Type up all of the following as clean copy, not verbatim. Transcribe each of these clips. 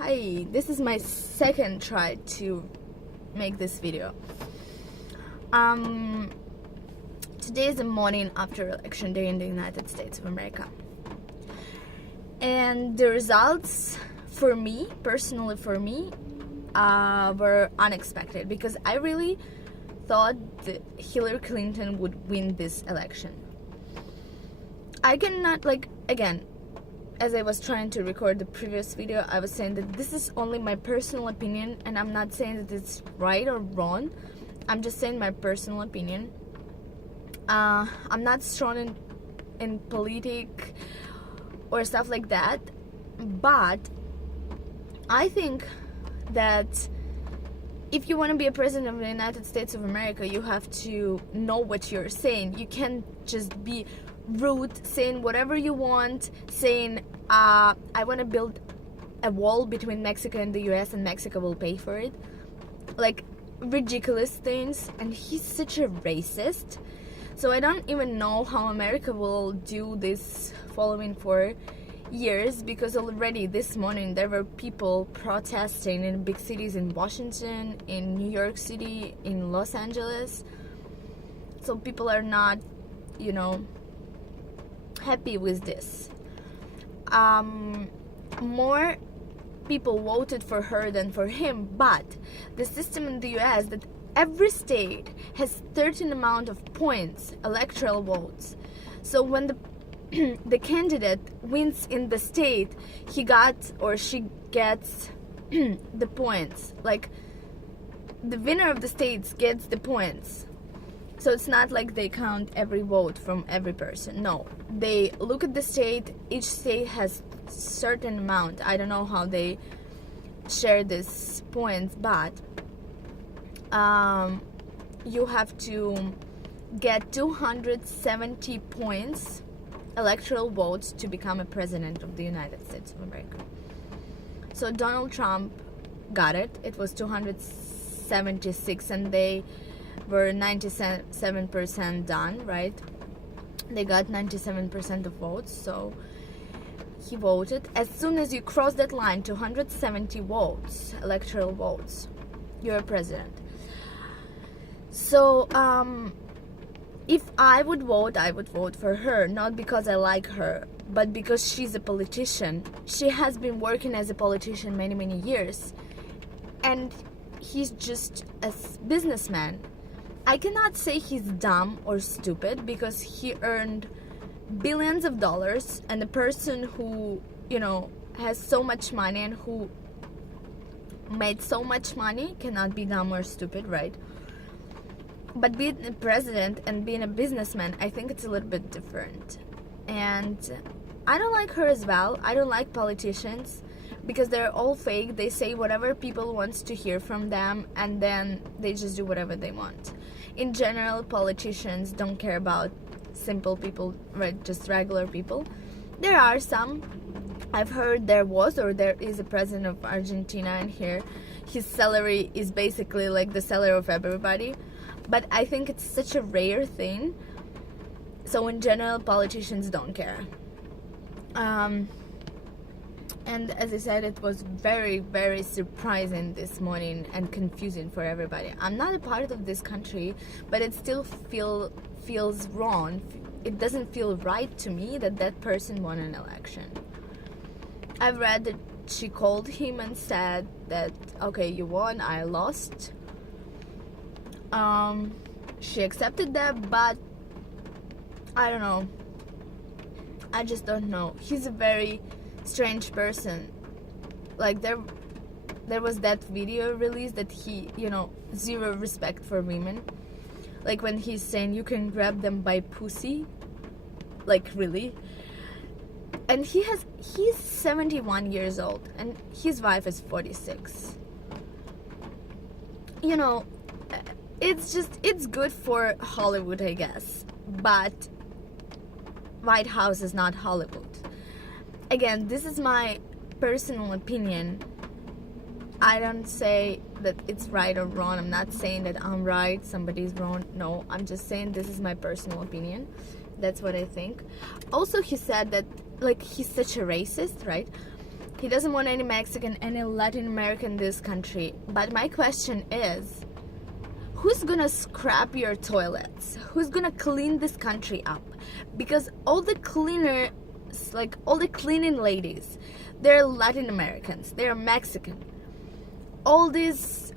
Hi, this is my second try to make this video. Today is the morning after election day in the United States of America. And the results for me, personally for me, were unexpected because I really thought that Hillary Clinton would win this election. I cannot, again, as I was trying to record the previous video, I was saying that this is only my personal opinion, and I'm not saying that it's right or wrong. I'm just saying my personal opinion. I'm not strong in politic or stuff like that, but I think that if you want to be a president of the United States of America, you have to know what you're saying. You can't just be rude, saying whatever you want, saying I want to build a wall between Mexico and the US and Mexico will pay for it. Like ridiculous things. And he's such a racist. So I don't even know how America will do this following 4 years, because already this morning there were people protesting in big cities in Washington, in New York City, in Los Angeles. So people are not, happy with this. More people voted for her than for him, but the system in the US that every state has certain amount of points, electoral votes. So when the candidate wins in the state, he got or she gets the points. Like the winner of the states gets the points. So it's not like they count every vote from every person. No, they look at the state. Each state has certain amount. I don't know how they share these points, but you have to get 270 points, electoral votes, to become a president of the United States of America. So Donald Trump got it. It was 276, and they were 97% done, right? They got 97% of votes, so he voted. As soon as you cross that line, 270 votes, electoral votes, you're a president. So if I would vote for her, not because I like her, but because she's a politician. She has been working as a politician many years, and he's just a businessman. I cannot say he's dumb or stupid, because he earned billions of dollars, and the person who, has so much money and who made so much money cannot be dumb or stupid, right? But being a president and being a businessman, I think it's a little bit different. And I don't like her as well. I don't like politicians, because they're all fake. They say whatever people wants to hear from them, and then they just do whatever they want. In general, politicians don't care about simple people, right? Just regular people. There are some. I've heard there is a president of Argentina, and here his salary is basically like the salary of everybody. But I think it's such a rare thing. So in general, politicians don't care. And as I said, it was very surprising this morning and confusing for everybody. I'm not a part of this country, but it still feels wrong. It doesn't feel right to me that person won an election. I've read that she called him and said that, okay, you won, I lost. She accepted that, but I don't know. I just don't know. He's a very strange person. Like there was that video released that he, zero respect for women. Like when he's saying you can grab them by pussy. Like really? And he's 71 years old, and his wife is 46. It's good for Hollywood, I guess, but White House is not Hollywood. Again, this is my personal opinion. I don't say that it's right or wrong. I'm not saying that I'm right, somebody's wrong. No, I'm just saying this is my personal opinion. That's what I think. Also, he said that, he's such a racist, right? He doesn't want any Mexican, any Latin American in this country. But my question is, who's gonna scrap your toilets? Who's gonna clean this country up? Because all the cleaners, like all the cleaning ladies, they're Latin Americans, they're Mexican. All these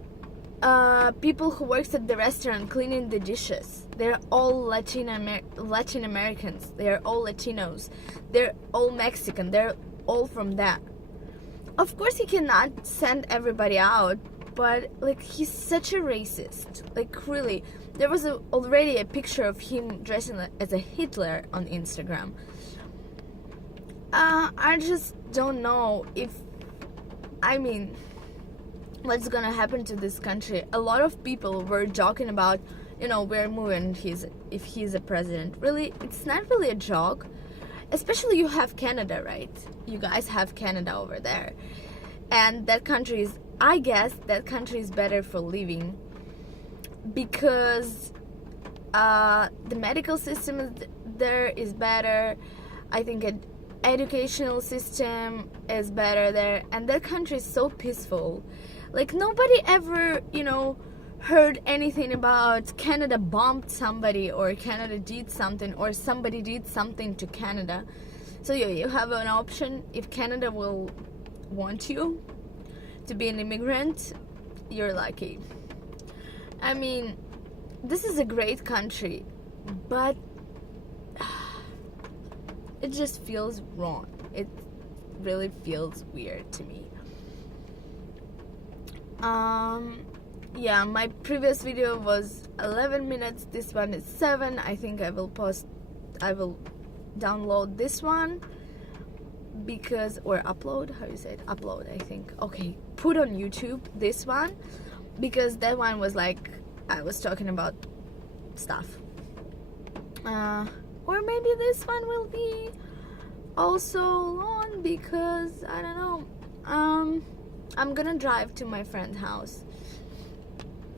people who works at the restaurant cleaning the dishes, they're all Latin Americans, they're all Latinos, they're all Mexican, they're all from that. Of course he cannot send everybody out, but like he's such a racist. Like really, there was already a picture of him dressing as a Hitler on Instagram. I just don't know what's gonna happen to this country. A lot of people were joking about, we're moving if he's a president. Really, it's not really a joke. Especially you have Canada, right? You guys have Canada over there. And I guess that country is better for living because the medical system there is better. I think an educational system is better there. And that country is so peaceful. Like nobody ever, heard anything about Canada bombed somebody or Canada did something or somebody did something to Canada. So you have an option. If Canada will want you to be an immigrant, you're lucky. I mean, this is a great country, but it just feels wrong. It really feels weird to me. Yeah, my previous video was 11 minutes. This one is 7. I think I will download this one or upload, how you say it? Upload, I think. Okay, put on YouTube this one because that one was like I was talking about stuff. Or maybe this one will be also long because I don't know. I'm gonna drive to my friend's house.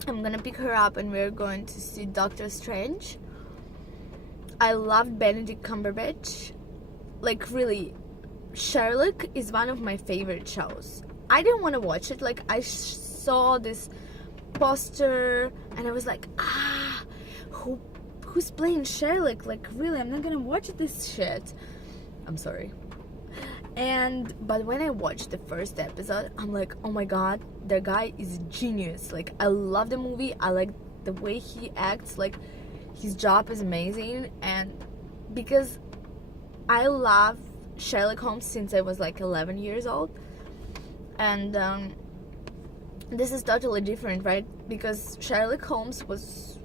I'm gonna pick her up and we're going to see Doctor Strange. I love Benedict Cumberbatch. Like really, Sherlock is one of my favorite shows. I didn't want to watch it. Like I saw this poster and I was like, who's playing Sherlock? Like really, I'm not gonna watch this shit. I'm sorry. But when I watched the first episode, I'm like, oh my god, the guy is genius. Like I love the movie. I like the way he acts. Like his job is amazing. And because I love Sherlock Holmes since I was like 11 years old. And this is totally different, right? Because Sherlock Holmes was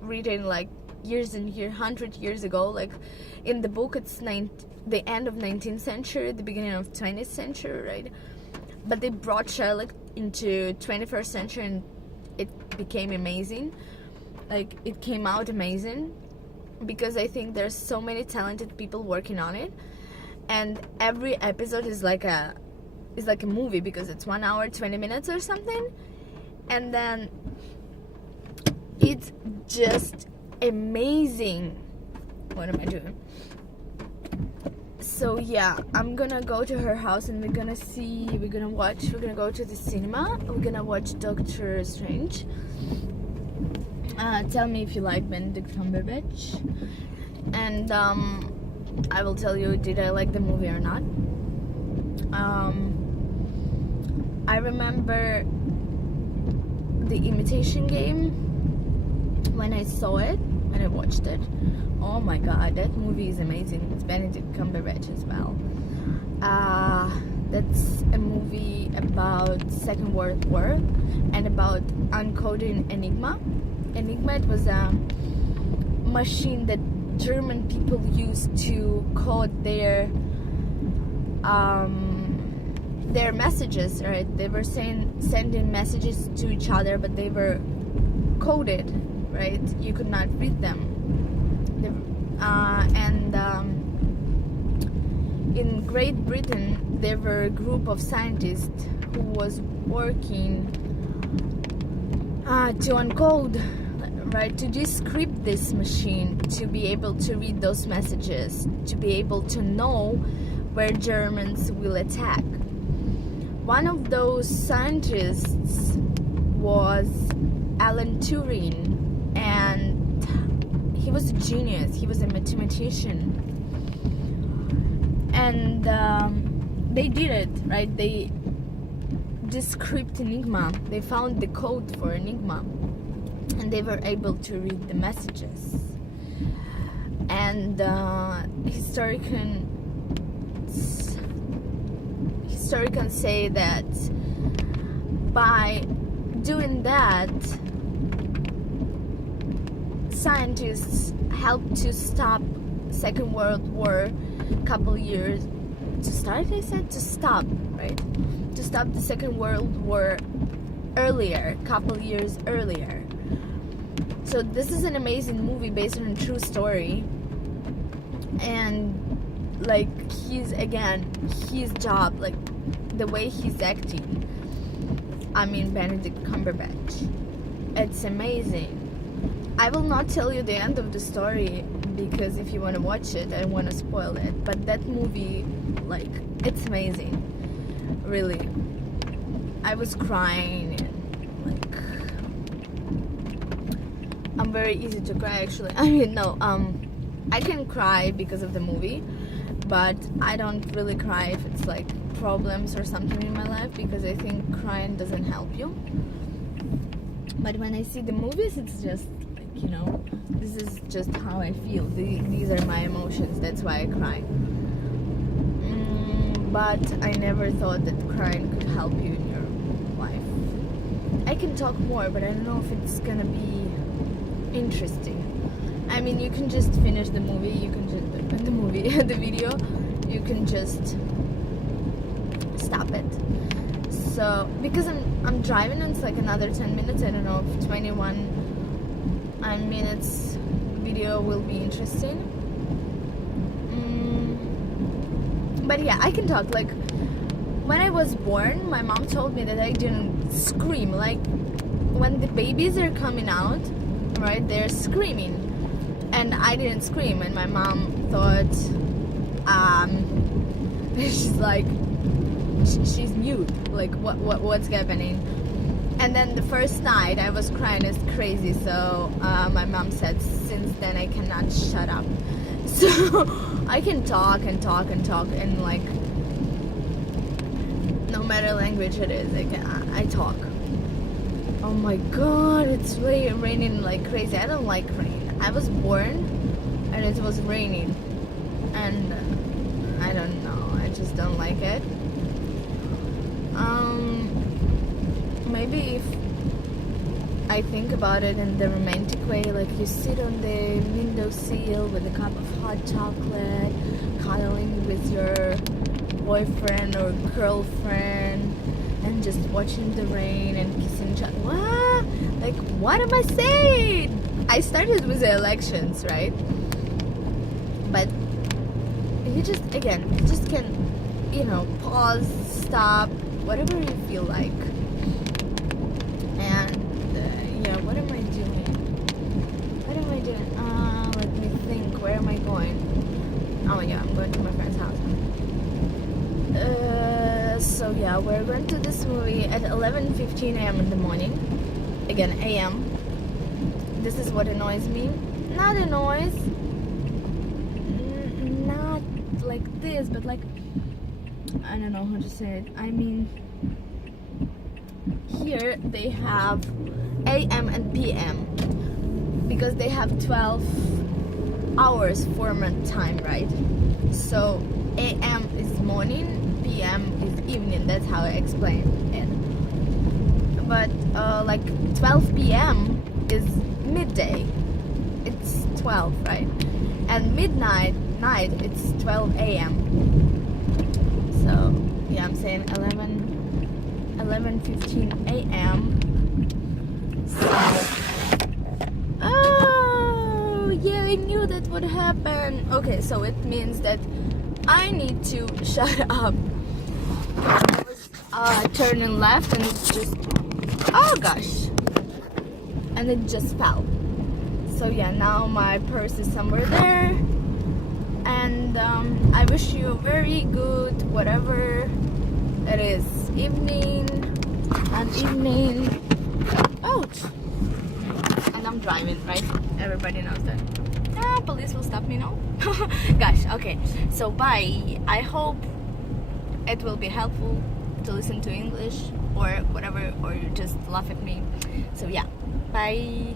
written like years and 100 years ago. Like in the book, it's the end of 19th century, the beginning of 20th century, right? But they brought Sherlock into 21st century and it became amazing. Like it came out amazing because I think there's so many talented people working on it, and every episode is like a movie because it's 1 hour 20 minutes or something, and then it's just amazing. What am I doing? So yeah, I'm gonna go to her house and we're gonna go to the cinema. We're gonna watch Doctor Strange. Tell me if you like Benedict Cumberbatch, and I will tell you did I like the movie or not. I remember The Imitation Game when I watched it. Oh my god, that movie is amazing. It's Benedict Cumberbatch as well. That's a movie about Second World War and about uncoding Enigma. Enigma, it was a machine that German people used to code their messages, right? They were sending messages to each other, but they were coded, right? You could not read them. In Great Britain, there were a group of scientists who was working to uncode, right, to decrypt this machine, to be able to read those messages, to be able to know where Germans will attack. one of those scientists was Alan Turing, and he was a genius. He was a mathematician, and they did it, right? They decrypted Enigma. They found the code for Enigma, and they were able to read the messages. And historians say that by doing that, scientists helped to stop Second World War couple years to start. I said to stop, right? To stop the Second World War earlier, couple years earlier. So this is an amazing movie based on a true story, and like his job, like the way he's acting, I mean Benedict Cumberbatch, it's amazing. I will not tell you the end of the story because if you want to watch it, I don't want to spoil it, but that movie, like, it's amazing, really. I was crying, and, like, I'm very easy to cry actually. I mean, no, I can cry because of the movie, but I don't really cry if it's like problems or something in my life, because I think crying doesn't help you. But when I see the movies, it's just like, you know, this is just how I feel. These are my emotions, that's why I cry. But I never thought that crying could help you in your life. I can talk more, but I don't know if it's gonna be interesting. I mean, you can just finish the movie, you can just the video, you can just stop it. So because I'm driving, and it's like another 10 minutes, I don't know if 21 minutes video will be interesting. But yeah, I can talk. Like, when I was born, my mom told me that I didn't scream. Like, when the babies are coming out, right, they're screaming, and I didn't scream, and my mom thought, she's like, she's mute, like, what's happening? And then the first night I was crying as crazy, so my mom said since then I cannot shut up. So I can talk and talk and talk, and like, no matter language it is, I talk. Oh my god, it's really raining like crazy. I don't like rain. I was born and it was raining, and I don't know, I just don't like it. Maybe if I think about it in the romantic way, like you sit on the windowsill with a cup of hot chocolate, cuddling with your boyfriend or girlfriend, and just watching the rain and kissing each other. What? Like, what am I saying? I started with the elections, right? But you just can, you know, pause, stop, whatever you feel like. And yeah, what am I doing? Let me think. Where am I going? Oh yeah, I'm going to my friend's house. So yeah, we're going to this movie at 11:15 a.m. in the morning. Again, a.m. This is what annoys me. Not a noise. Not like this, but like, I don't know how to say it. I mean, here they have AM and PM because they have 12 hours format time, right? So AM is morning, PM is evening. That's how I explain it. But like 12 PM is midday. It's 12, right? And night it's 12 AM. So yeah, I'm saying 11:15 a.m. So, oh yeah, I knew that would happen. Okay, so it means that I need to shut up. I was turning left, and it just, oh gosh, and it just fell. So yeah, now my purse is somewhere there, and I wish you a very good whatever it is. evening. Ouch! And I'm driving, right? Everybody knows that. Police will stop me now. Gosh, okay. So bye. I hope it will be helpful to listen to English or whatever, or you just laugh at me. So yeah, bye.